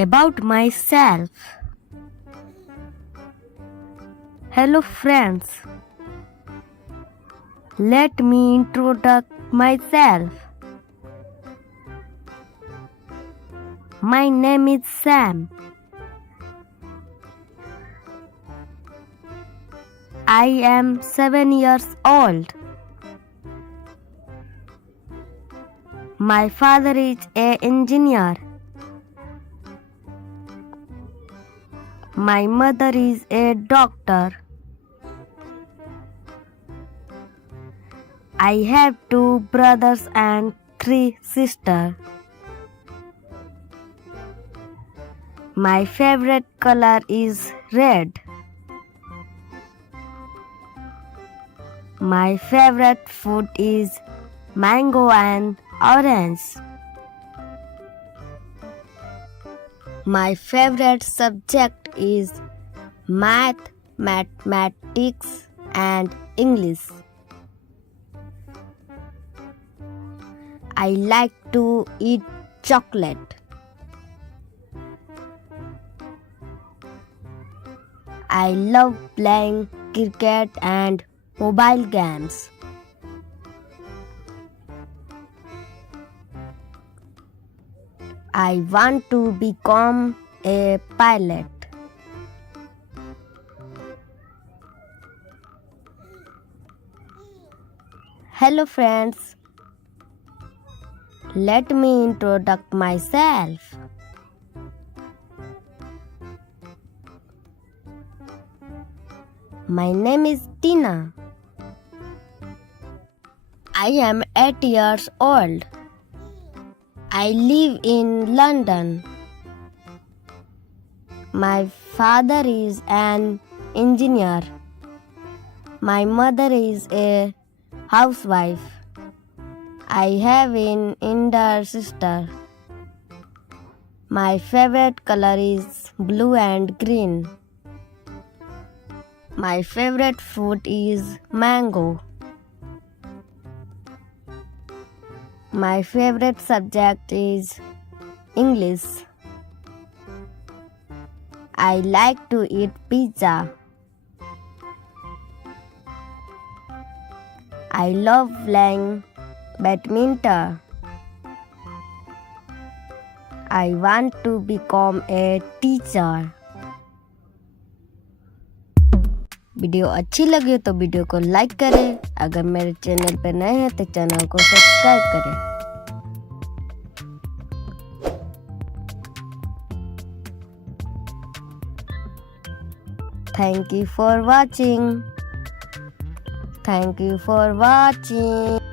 About myself. Hello friends. Let me introduce myself. My name is Sam. I am 7 years old. My father is an engineer. My mother is a doctor. I have 2 brothers and 3 sisters. My favorite color is red. My favorite food is mango and orange. My favorite subject is math, mathematics, and English. I like to eat chocolate. I love playing cricket and mobile games. I want to become a pilot. Hello friends. Let me introduce myself. My name is Tina. I am 8 years old. I live in London. My father is an engineer. My mother is a housewife. I have an elder sister. My favorite color is blue and green. My favorite fruit is mango. My favorite subject is English. I like to eat pizza. I love playing badminton. I want to become a teacher. Video अच्छी लगी हो तो video को like करें। अगर मेरे channel पर नए हैं तो चैनल को सब्सक्राइब करें। Thank you for watching. Thank you for watching.